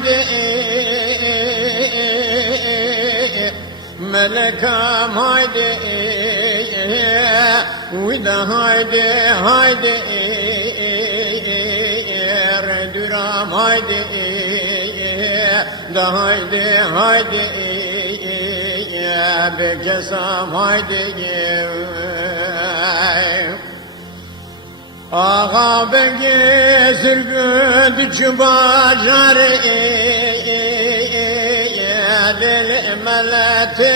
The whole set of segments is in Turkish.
haydi melekam haydi vida haydi haydi redüram haydi da haydi haydi bekesam haydi ağa bege sürgüdü çubacarı deli meleti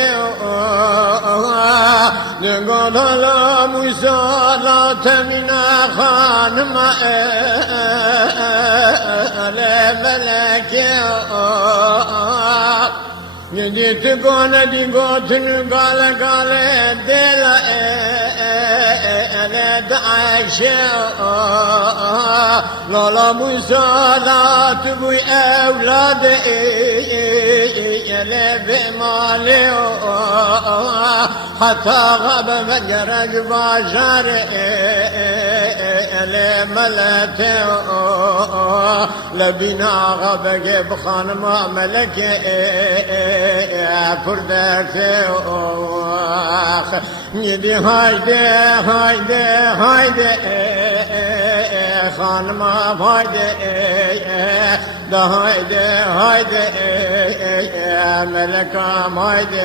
Dengalalı Muysala temine hanıma ele meleki Giditi gone di gotunu gale gale dela ele da Ayşe Lala Muysala tübü evladı ele be mali hatta gabe megerek bajar ele melete lebina gabe geb hanıma meleke purdete gidi haydi haydi haydi hanıma haydi da haydi haydi melekam haydi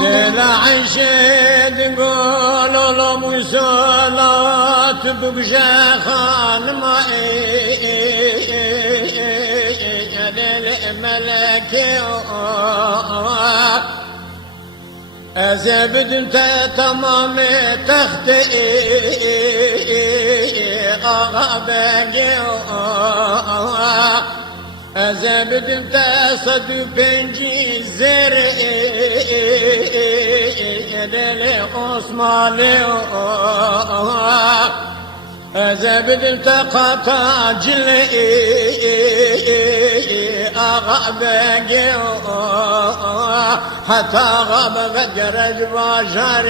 Dela Ayşe dingolo musalat bugje hanıma meleke Ezebdün te tamam tahte ağa bege Ezebdün te sadü penci zere deli Osmanlı Ezebdün te kata cile ağa bege hatta gabe ve gerec bajar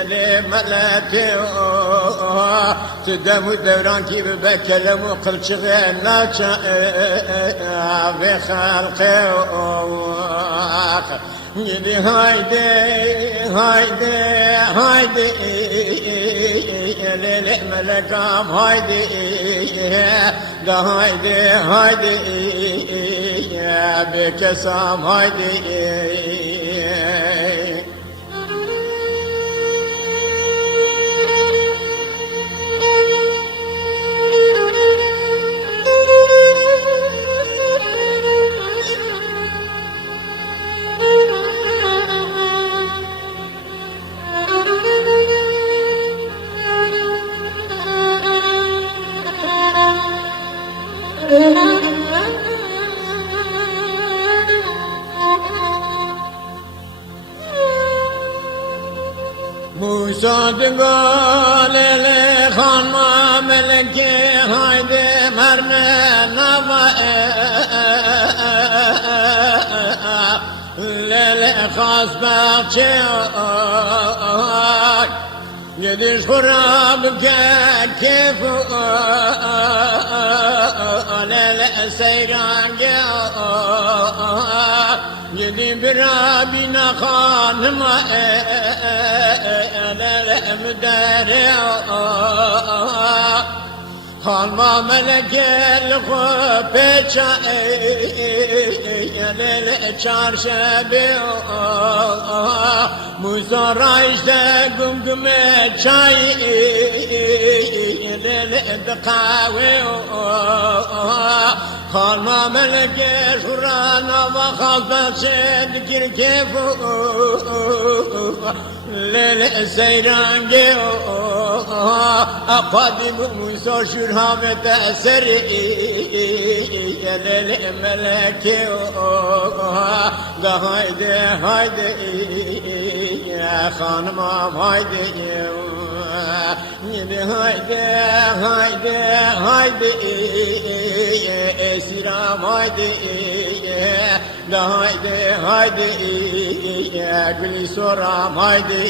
ele melete tedemu devran gibi bekelemu kılçığı naça ve halkı gidi haydi haydi haydi ele melekam haydi da haydi haydi bekesam haydi Musa dingolele hanma meleke haydi merne nava lele khas bahçe gidiş kurab kefu lele seyran gidi bir abine hanıma müdere halma melekel peça çarşebe muzara işte gümgüme çay kahve halma melekel şurana ve halda sen kirkefu Lele seyrange Akadi bu Musa şürhamete eseri Lele meleke Da haydi haydi Hanımam haydi Yine haydi haydi haydi Esiram haydi Da haydi haydi Gülü soram haydi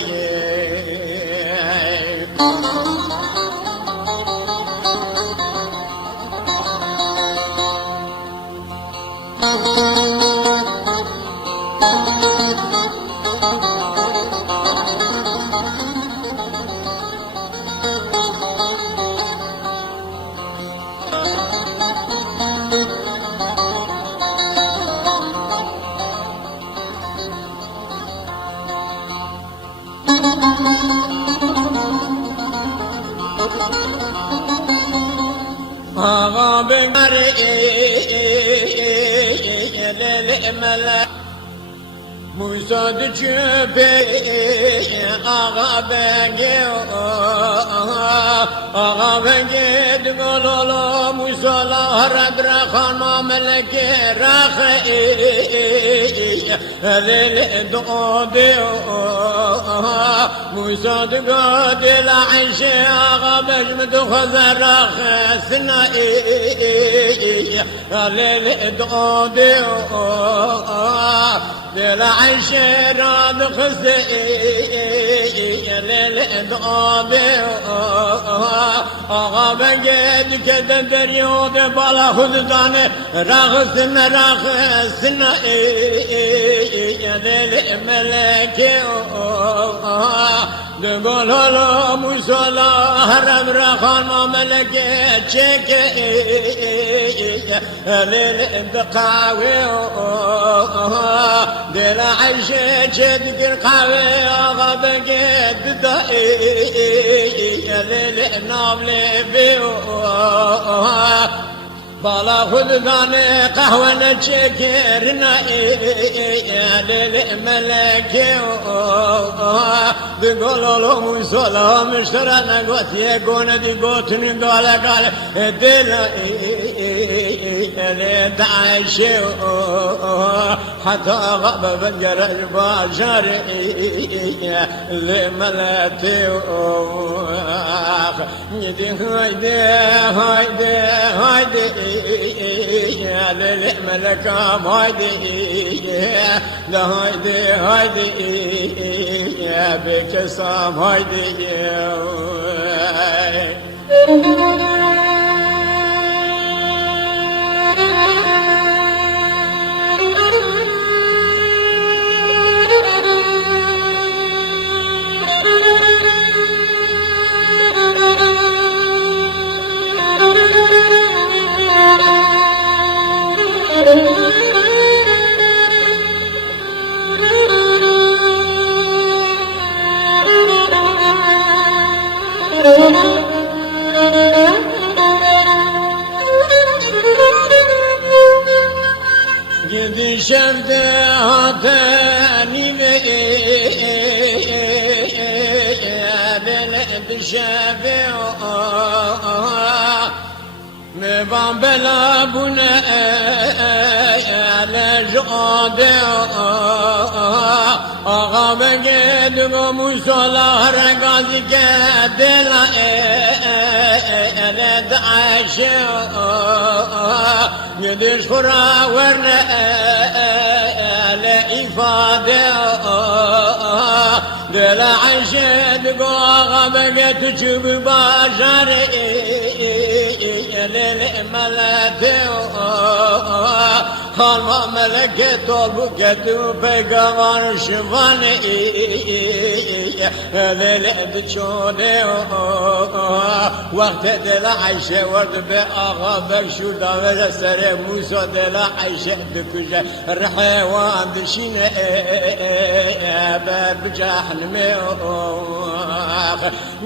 Ağa ben melek Musa düşüpe ağa benge ağa benge dugololo Musa la haradra khanma meleke rakhe lele doğde Musa dugode la Ayşe ağa bejmed khazara khasna lele doğde Dela Ayşe rad kızı Lele doğabe Ağa ben geldik eden deryode Bala hududane Rahısına rahısına Lele meleke Degol hala musala Haram rakhanma meleke Çeke Lele bekawe Dela Ayşe çedik kahve ağa beged da Lele navle be Bala hudane kahvene çekerine Lele meleke Digololo musala müşterane gotiye gone di gotini gale gale Dela Lele Ayşe Hatta غاب بنجر البشر لملاتي يدي هايدي هايدي هايدي للملكام هايدي لا هايدي هايدي يا بكسام هايدي Gidi şevde hateni ve deledi şeve mevan bela bu ne lejade ağa ve gedü musala regazi gedela eled Ayşe Yediş kura verne le ifade Dela Ayşe digo ağa bege tüçübü başarı Lele melete Kalma meleket ol bu getu peygamber şifane Lele biçone Vakte dela Ayşe vardı be ağa bek şurada vere sere Musa dela Ayşe düküce Rehevan dişine ber bicahne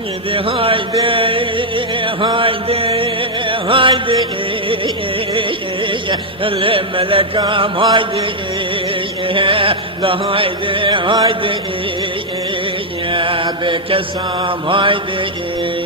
Yedi haydi haydi haydi le melekam haydi la haydi haydi بكسام هايدي